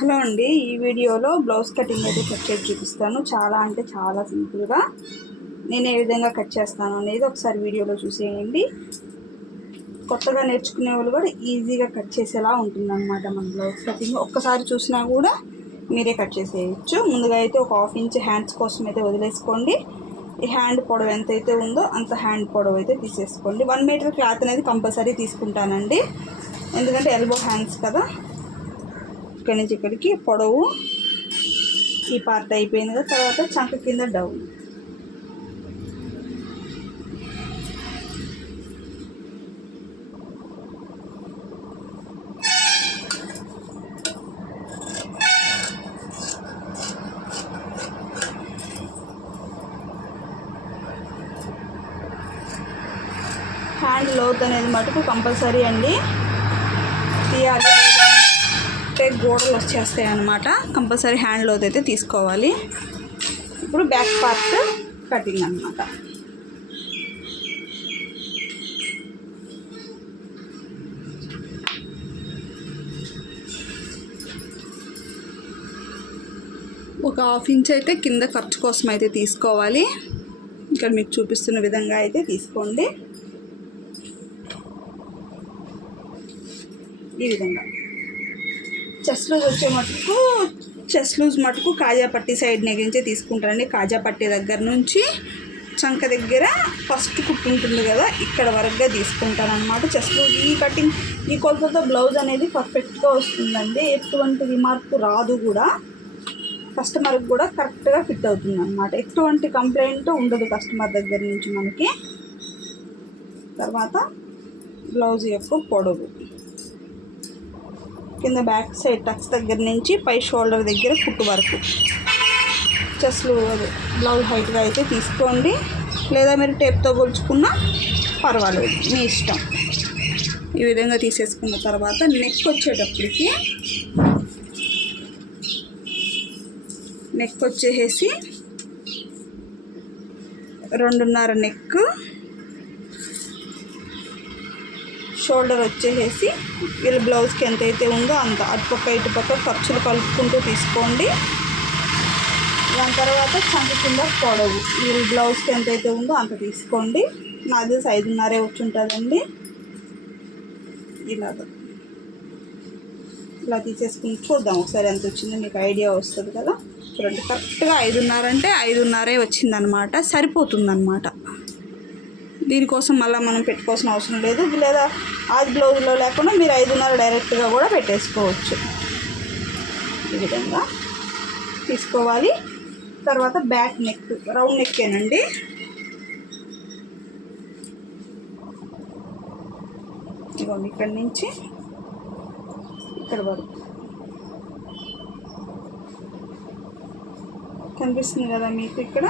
Hello అండి ఈ వీడియోలో బ్లౌజ్ కటింగ్ అయితే కట్ చేసి చూపిస్తాను. చాలా అంటే చాలా సింపుల్గా నేను ఏ విధంగా కట్ చేస్తాను అనేది ఒకసారి వీడియోలో చూసేయండి. కొత్తగా నేర్చుకునే వాళ్ళు కూడా ఈజీగా కట్ చేసేలా ఉంటుందన్నమాట మన బ్లౌజ్ కటింగ్. ఒక్కసారి చూసినా కూడా మీరే కట్ చేసేయచ్చు. ముందుగా అయితే ఒక హాఫ్ ఇంచ్ హ్యాండ్స్ కోసం అయితే వదిలేసుకోండి. ఈ హ్యాండ్ పొడవు ఎంత అయితే ఉందో అంత హ్యాండ్ పొడవు అయితే తీసేసుకోండి. వన్ మీటర్ క్లాత్ అనేది కంపల్సరీ తీసుకుంటానండి. ఎందుకంటే ఎల్బో హ్యాండ్స్ కదా. ఇక్కడ నుంచి ఇక్కడికి పొడవు ఈ పార్ట్ అయిపోయింది కదా తర్వాత చంక కింద డౌన్ హ్యాండ్ లోత్ అనేది మటుకు కంపల్సరీ అండి. తీయాలి. అంటే గోడలు వచ్చేస్తాయి అనమాట కంపల్సరీ హ్యాండ్ లోత్ అయితే తీసుకోవాలి. ఇప్పుడు బ్యాక్ పార్ట్ కటింగ్ అనమాట ఒక హాఫ్ ఇంచ్ అయితే కింద ఖర్చు కోసం అయితే తీసుకోవాలి. ఇక్కడ మీకు చూపిస్తున్న విధంగా అయితే తీసుకోండి. ఈ విధంగా. చెస్ట్ లూజ్ వచ్చే మటుకు చెస్ట్ లూజ్ మటుకు కాజాపట్టి సైడ్ నెగించే తీసుకుంటారండి. కాజాపట్టి దగ్గర నుంచి చంక దగ్గర ఫస్ట్ కుట్టు ఉంటుంది కదా ఇక్కడ వరకుగా తీసుకుంటాను అనమాట చెస్ట్ లూజ్. ఈ కటింగ్ ఈ కొలతతో బ్లౌజ్ అనేది పర్ఫెక్ట్గా వస్తుందండి. ఎటువంటి రిమార్క్ రాదు కూడా. కస్టమర్కి కూడా కరెక్ట్గా ఫిట్ అవుతుంది అనమాట ఎటువంటి కంప్లైంట్ ఉండదు కస్టమర్ దగ్గర నుంచి మనకి. తర్వాత బ్లౌజ్ యొక్క పొడవు. కింద బ్యాక్ సైడ్ టక్స్ దగ్గర నుంచి పై షోల్డర్ దగ్గర కుట్టు వరకు. చెస్లు బ్లౌజ్ హైట్గా అయితే తీసుకోండి. లేదా మీరు టేప్తో కొలుచుకున్నా పర్వాలేదు మీ ఇష్టం. ఈ విధంగా తీసేసుకున్న తర్వాత నెక్ వచ్చేటప్పటికి నెక్ వచ్చేసి రెండున్నర నెక్ షోల్డర్ వచ్చేసి వీళ్ళ బ్లౌజ్కి ఎంత అయితే ఉందో అంత అటుపక్క ఇటుపక్క ఖర్చులు కలుపుకుంటూ తీసుకోండి. దాని తర్వాత చంక కింద పొడవు. వీళ్ళ బ్లౌజ్కి ఎంత అయితే ఉందో అంత తీసుకోండి. నాది ఐదున్నరే వచ్చి ఉంటుందండి ఇలాగ. ఇలా తీసేసుకుని చూద్దాం. ఒకసారి ఎంత వచ్చిందో మీకు ఐడియా వస్తుంది కదా. చూడండి కరెక్ట్గా ఐదున్నర అంటే ఐదున్నరే వచ్చిందనమాట. సరిపోతుందన్నమాట దీనికోసం మళ్ళీ మనం పెట్టుకోవాల్సిన అవసరం లేదు. లేదా ఆది బ్లౌజ్లో లేకుండా మీరు ఐదున్నర డైరెక్ట్గా కూడా పెట్టేసుకోవచ్చు. ఈ విధంగా తీసుకోవాలి. తర్వాత బ్యాక్ నెక్ రౌండ్ నెక్కేనండి. ఇదిగోండి ఇక్కడి నుంచి ఇక్కడ వరకు. కనిపిస్తుంది కదా మీకు ఇక్కడ?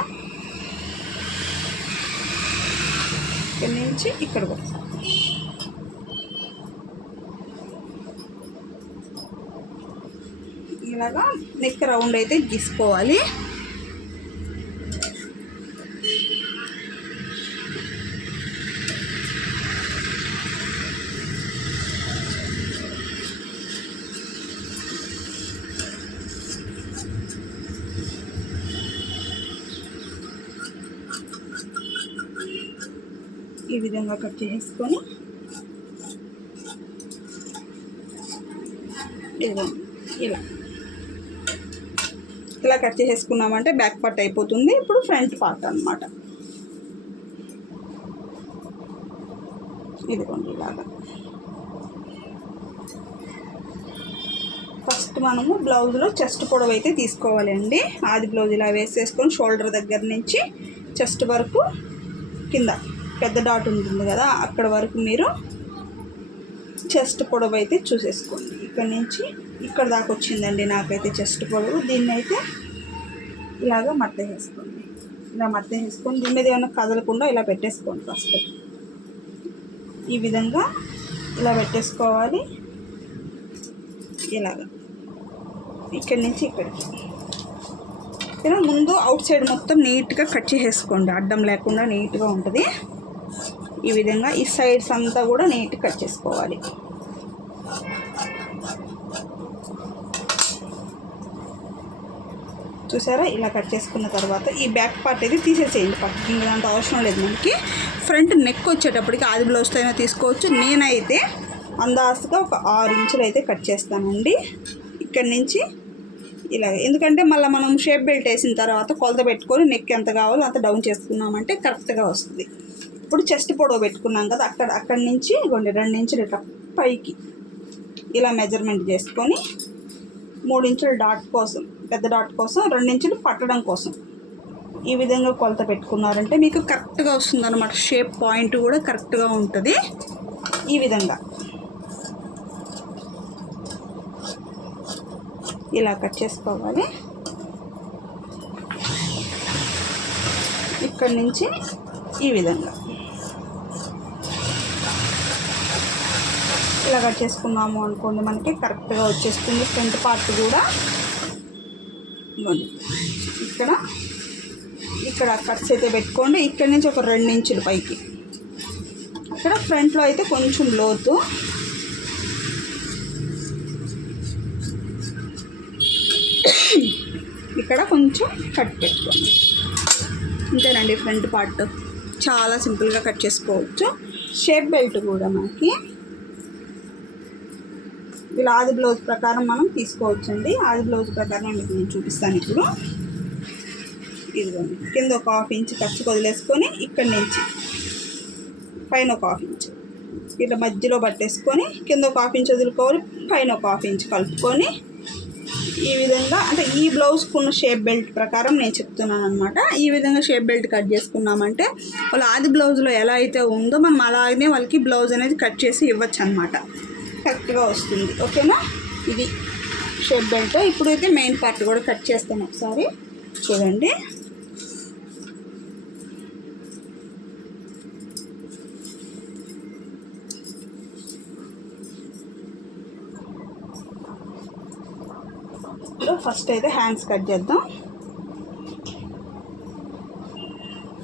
ఇక్కడ నుంచి ఇక్కడ వరకు. ఇలాగా నెక్ రౌండ్ అయితే గీసుకోవాలి. ఈ విధంగా కట్ చేసుకొని ఇదిగోండి ఇలా. ఇలా కట్ చేసేసుకున్నామంటే బ్యాక్ పార్ట్ అయిపోతుంది. ఇప్పుడు ఫ్రంట్ పార్ట్ అనమాట ఇదిగోండి ఇలాగా. ఫస్ట్ మనము బ్లౌజ్లో చెస్ట్ పొడవు అయితే తీసుకోవాలి అండి ఆది బ్లౌజ్ ఇలా వేసేసుకొని షోల్డర్ దగ్గర నుంచి చెస్ట్ వరకు కింద. పెద్ద డాట్ ఉంటుంది కదా అక్కడ వరకు మీరు చెస్ట్ పొడవు అయితే చూసేసుకోండి. ఇక్కడ నుంచి ఇక్కడ దాకా వచ్చిందండి నాకైతే చెస్ట్ పొడవు. దీన్ని అయితే ఇలాగ మడత వేసుకోండి. ఇలా మడత వేసుకొని దీని మీద ఏమైనా కదలకుండా ఇలా పెట్టేసుకోండి ఫస్ట్ ఈ విధంగా ఇలా పెట్టేసుకోవాలి. ఇలాగ. ఇక్కడి నుంచి ఇక్కడికి ఇలా ముందు అవుట్ సైడ్ మొత్తం నీట్గా కట్ చేసేసుకోండి. అడ్డం లేకుండా నీట్గా ఉంటుంది. ఈ విధంగా ఈ సైడ్స్ అంతా కూడా నీట్ కట్ చేసుకోవాలి. చూసారా? ఇలా కట్ చేసుకున్న తర్వాత ఈ బ్యాక్ పార్ట్ అయితే తీసేసేయండి. పక్కకి ఇంకా అవసరం లేదు మనకి. ఫ్రంట్ నెక్ వచ్చేటప్పటికి ఆది బ్లౌజ్తో అయినా తీసుకోవచ్చు. నేనైతే అందాస్తుగా ఒక ఆరు ఇంచులు అయితే కట్ చేస్తానండి. ఇక్కడి నుంచి ఇలా ఎందుకంటే మళ్ళీ మనం షేప్ బెల్ట్ వేసిన తర్వాత కొలత పెట్టుకొని నెక్ ఎంత కావాలో అంత డౌన్ చేసుకున్నామంటే కరెక్ట్గా వస్తుంది. ఇప్పుడు చెస్ట్ పొడవు పెట్టుకున్నాం కదా అక్కడ అక్కడి నుంచి ఇగోండి రెండు ఇంచులు ఇట్లా పైకి ఇలా మెజర్మెంట్ చేసుకొని మూడు ఇంచుల డాట్ కోసం పెద్ద డాట్ కోసం రెండు ఇంచులు పట్టడం కోసం. ఈ విధంగా కొలత పెట్టుకున్నారంటే మీకు కరెక్ట్గా వస్తుంది అనమాట షేప్ పాయింట్ కూడా కరెక్ట్గా ఉంటుంది. ఈ విధంగా. ఇలా కట్ చేసుకోవాలి. ఇక్కడి నుంచి ఈ విధంగా. ఇలా కట్ చేసుకున్నాము అనుకోండి మనకి కరెక్ట్గా వచ్చేస్తుంది. ఫ్రంట్ పార్ట్ కూడా ఇక్కడ ఇక్కడ కట్స్ అయితే పెట్టుకోండి. ఇక్కడ నుంచి ఒక రెండు ఇంచులు పైకి. ఇక్కడ ఫ్రంట్లో అయితే కొంచెం లోతు. ఇక్కడ కొంచెం కట్ పెట్టుకోండి. అంతేనండి ఫ్రంట్ పార్ట్ చాలా సింపుల్గా కట్ చేసుకోవచ్చు. షేప్ బెల్ట్ కూడా మనకి ఇలా ఆది బ్లౌజ్ ప్రకారం మనం తీసుకోవచ్చండి. ఆది బ్లౌజ్ ప్రకారం మీకు నేను చూపిస్తాను ఇప్పుడు. ఇదిగోండి. కింద ఒక హాఫ్ ఇంచ్ ఖర్చు వదిలేసుకొని ఇక్కడి నుంచి పైన ఒక హాఫ్ ఇంచ్. ఇట్లా మధ్యలో పట్టేసుకొని కింద ఒక హాఫ్ ఇంచ్ వదులుకోవాలి పైన ఒక హాఫ్ ఇంచ్ కలుపుకొని ఈ విధంగా అంటే ఈ బ్లౌజ్కు ఉన్న షేప్ బెల్ట్ ప్రకారం నేను చెప్తున్నాను అనమాట ఈ విధంగా షేప్ బెల్ట్ కట్ చేసుకున్నామంటే వాళ్ళ ఆది బ్లౌజ్లో ఎలా అయితే ఉందో మనం అలాగే వాళ్ళకి బ్లౌజ్ అనేది కట్ చేసి ఇవ్వచ్చు అనమాట కరెక్ట్గా వస్తుంది. ఓకేనా? ఇది షేప్ బెల్ట్. అయితే మెయిన్ పార్ట్ కూడా కట్ చేస్తాను ఒకసారి. చూడండి. ఫస్ట్ అయితే హ్యాండ్స్ కట్ చేద్దాం.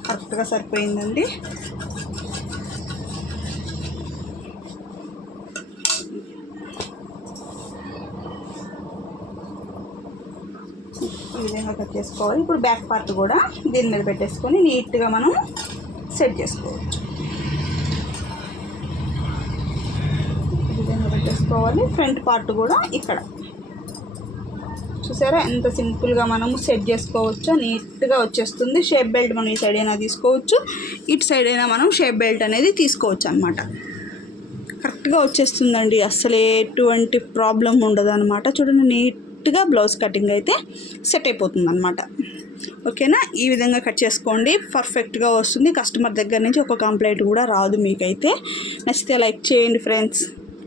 కరెక్ట్గా సరిపోయిందండి. విధంగా కట్ చేసుకోవాలి. ఇప్పుడు బ్యాక్ పార్ట్ కూడా దీని మీద పెట్టేసుకొని నీట్గా మనం సెట్ చేసుకోవచ్చు. ఈ విధంగా పెట్టేసుకోవాలి. ఫ్రంట్ పార్ట్ కూడా ఇక్కడ. చూసారా? ఎంత సింపుల్గా మనము సెట్ చేసుకోవచ్చు నీట్గా వచ్చేస్తుంది. షేప్ బెల్ట్ మనం ఈ సైడ్ అయినా తీసుకోవచ్చు. ఇటు సైడ్ అయినా మనం షేప్ బెల్ట్ అనేది తీసుకోవచ్చు అనమాట కరెక్ట్గా వచ్చేస్తుందండి. అసలు ఎటువంటి ప్రాబ్లం ఉండదు అనమాట చూడండి నీట్గా బ్లౌజ్ కటింగ్ అయితే సెట్ అయిపోతుంది అనమాట ఓకేనా? ఈ విధంగా కట్ చేసుకోండి. పర్ఫెక్ట్గా వస్తుంది. కస్టమర్ దగ్గర నుంచి ఒక కంప్లైంట్ కూడా రాదు మీకైతే. నచ్చితే లైక్ చేయండి ఫ్రెండ్స్.